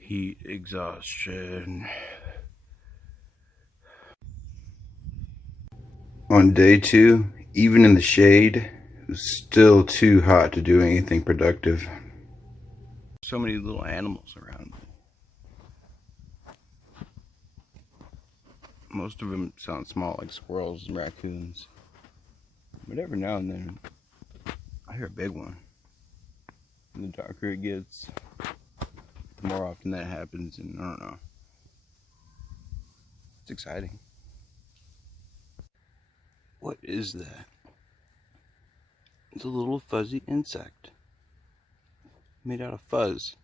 Heat exhaustion. On day 2, even in the shade, it was still too hot to do anything productive. So many little animals around. Most of them sound small, like squirrels and raccoons. But every now and then, I hear a big one. And the darker it gets, the more often that happens, and I don't know. It's exciting. What is that? It's a little fuzzy insect made out of fuzz.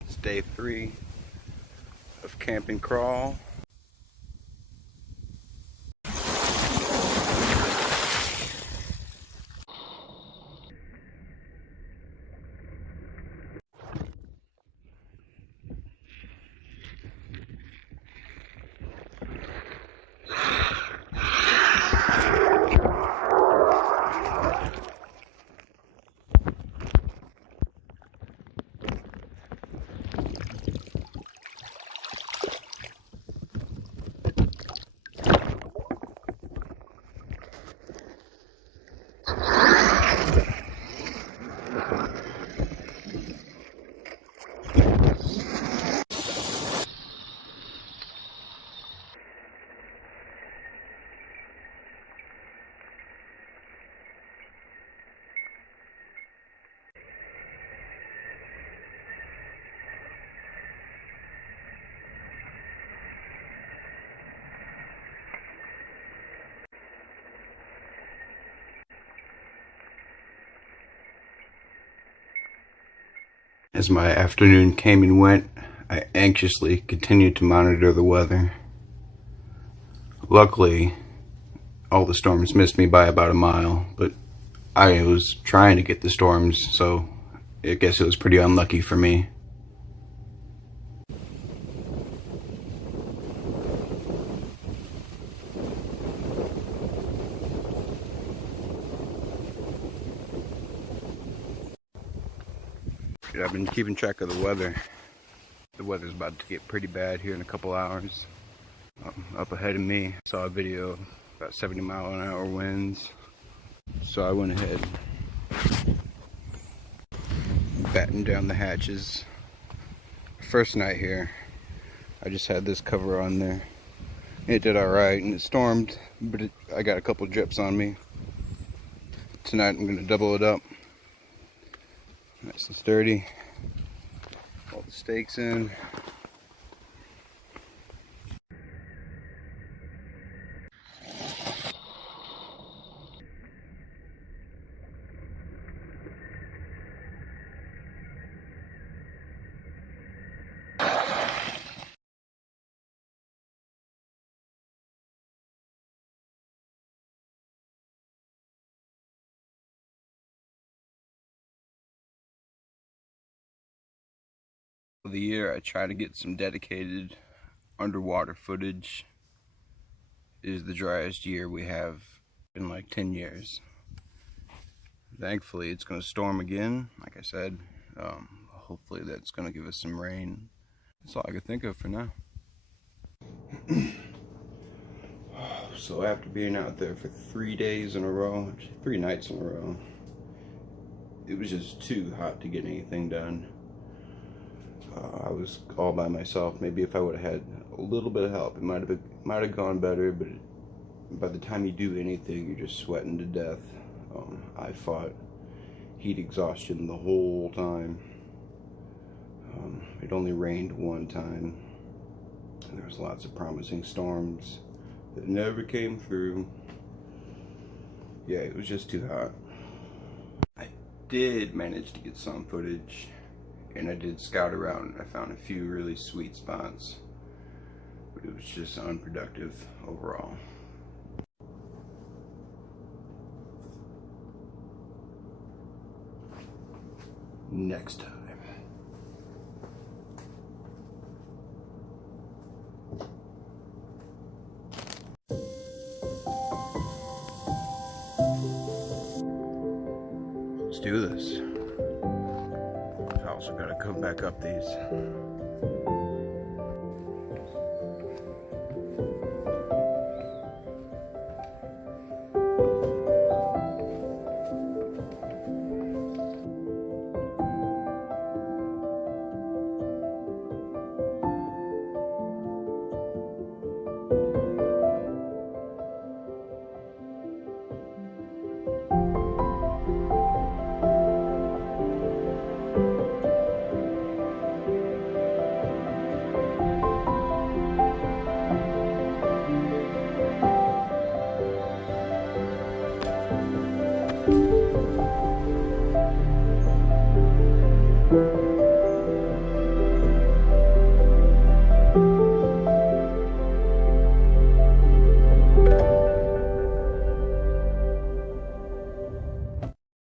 It's day 3 of camp and crawl. As my afternoon came and went, I anxiously continued to monitor the weather. Luckily, all the storms missed me by about a mile, but I was trying to get the storms, so I guess it was pretty unlucky for me. I I've been keeping track of the weather. The weather's about to get pretty bad here in a couple hours. Up ahead of me, I saw a video about 70-mile-an-hour winds. So I went ahead, battened down the hatches. First night here, I just had this cover on there. It did alright, and it stormed, but I got a couple drips on me. Tonight I'm going to double it up. Nice and sturdy. All the stakes in. For the year, I try to get some dedicated underwater footage. It is the driest year we have in like 10 years. Thankfully, it's going to storm again, like I said. Hopefully that's going to give us some rain. That's all I could think of for now. So after being out there for 3 days in a row, 3 nights in a row, it was just too hot to get anything done. I was all by myself. Maybe if I would have had a little bit of help, it might have gone better, but by the time you do anything, you're just sweating to death. I fought heat exhaustion the whole time. It only rained one time, and there was lots of promising storms that never came through. Yeah, it was just too hot. I did manage to get some footage, and I did scout around. I found a few really sweet spots, but it was just unproductive overall. Next time. Let's do this. I also gotta come back up these.